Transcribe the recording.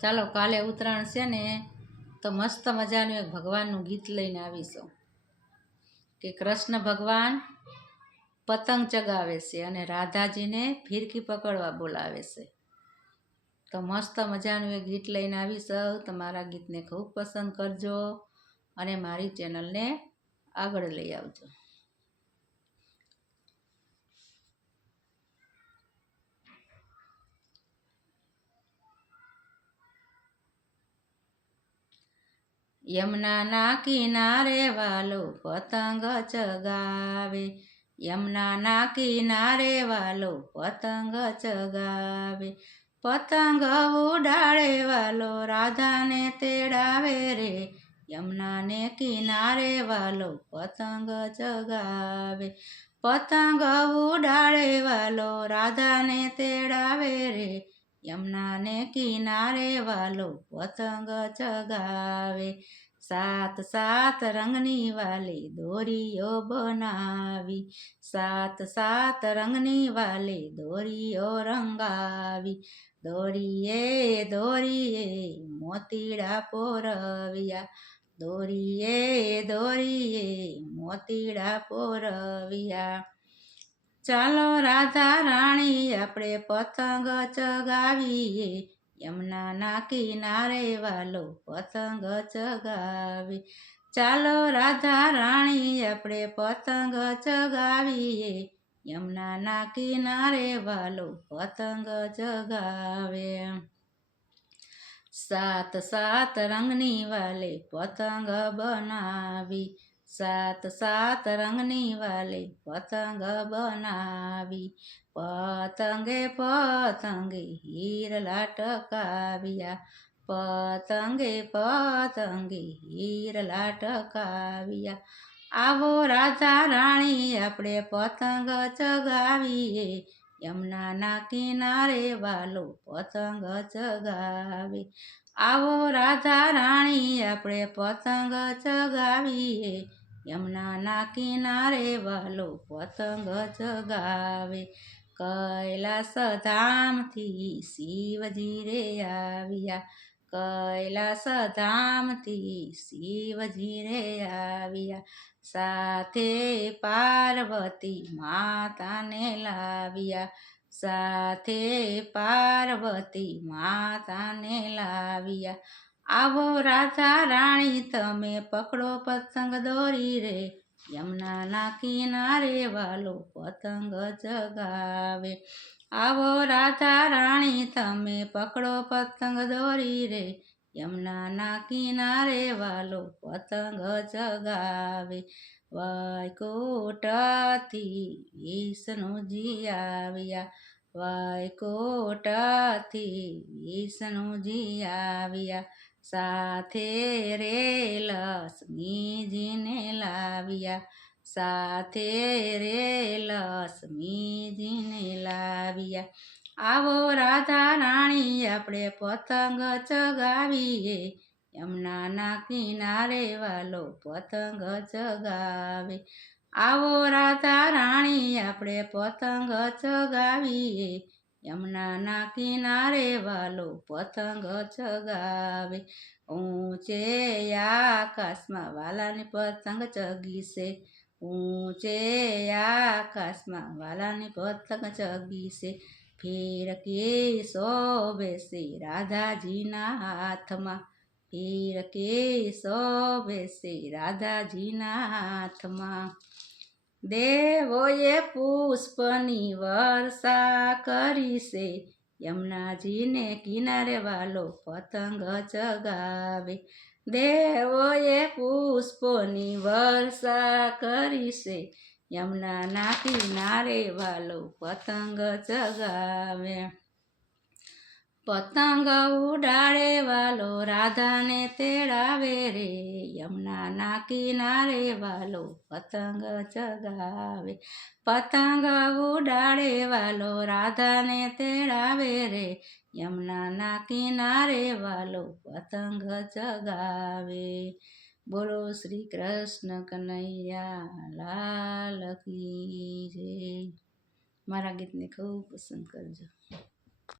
ચાલો કાલે ઉત્તરાયણ છે ને, તો મસ્ત મજાનું એક ભગવાનનું ગીત લઈને આવીશું કે કૃષ્ણ ભગવાન પતંગ ચગાવે છે અને રાધાજીને ફિરકી પકડવા બોલાવે છે. તો મસ્ત મજાનું એક ગીત લઈને આવીશું. તમારા ગીતને ખૂબ પસંદ કરજો અને મારી ચેનલને આગળ લઈ આવજો. યમુનાના કિનારે વાલો પતંગ ચગાવે, યમુનાના કિનારે વાલો પતંગ ચગાવે, પતંગ ઉડાડે વાલો રાધાને તેડાવે રે, યમુનાને કિનારે વાલો પતંગ ચગાવે, પતંગ ઉડાડે વાલો રાધાને તેડાવે રે, યમુનાને કિનારે વાલો પતંગ ચગાવે. સાત સાત રંગની વાલી દોરીઓ બનાવી, સાત સાત રંગની વાલી દોરીઓ રંગાવી, દોરીએ દોરીએ મોતીડા પોરવિયા, દોરીએ દોરીએ મોતીડા પોરવિયા. ચાલો રાધા રાણી આપણે પતંગ ચગાવીએ, યમુનાના કિનારે વાલો પતંગ ચગાવે. ચાલો રાધા રાણી આપણે પતંગ ચગાવીએ, યમુનાના કિનારે વાલો પતંગ ચગાવે. સાત સાત રંગની વાલે પતંગ બનાવી, સાત સાત રંગની વાલે પતંગ બનાવી, પતંગે પતંગે હીરલા ટકાવ્યા, પતંગે પતંગે હીરલા ટકાવ્યા. આવો રાધા રાણી આપણે પતંગ ચગાવીએ, યમુનાના કિનારે વાલો પતંગ ચગાવે. આવો રાધા રાણી આપણે પતંગ ચગાવીએ, યમુનાના કિનારે વાલો પતંગ ચગાવે. કૈલાસ ધામથી શિવજી રે આવ્યા, કૈલાસ ધામથી શિવજી રે આવ્યા, સાથે પાર્વતી માતાને લાવ્યા, સાથે પાર્વતી માતાને લાવ્યા. આવો રાધા રાણી તમે પકડો પતંગ દોરી રે, યમુનાના કિનારે વાલો પતંગ ચગાવે. આવો રાધા રાણી તમે પકડો પતંગ દોરી રે, યમુનાના કિનારે વાલો પતંગ ચગાવે. વૈકુંઠથી વિષ્ણુજી આવ્યા, વૈકુંઠથી વિષ્ણુજી આવ્યા, સાથે રે લક્ષ્મીજીને લાવ્યા, સાથે રે લક્ષ્મીજીને લાવ્યા. આવો રાધા રાણી આપણે પતંગ ચગાવીએ, યમુનાના કિનારે વાલો પતંગ ચગાવે. આવો રાધા રાણી આપણે પતંગ ચગાવીએ, યમુનાના કિનારે વાલો પતંગ ચગાવે. ઊંચે આકાશમાં વાલાની પતંગ ચગી છે, ઊંચે આકાશમાં વાલાની પતંગ ચગી છે, ફિરકી શોભે છે રાધાજીના હાથમાં, ફિરકી શોભે છે રાધાજીના હાથમાં. દેવોએ પુષ્પની વર્ષા કરી છે, યમુનાજીને કિનારે વાલો પતંગ ચગાવે. દેવોએ પુષ્પોની વર્ષા કરી છે, યમુનાના કિનારે વાલો પતંગ ચગાવે. પતંગ ઉડાડે વાલો રાધાને તેડાવે રે, યમુનાના કિનારે વાલો પતંગ ચગાવે. પતંગ ઉડાડે વાલો રાધાને તેડાવે રે, યમુનાના કિનારે વાલો પતંગ ચગાવે. બોલો શ્રી કૃષ્ણ કનૈયા લાલ કી જય. મારા ગીતને ખૂબ પસંદ કરજો.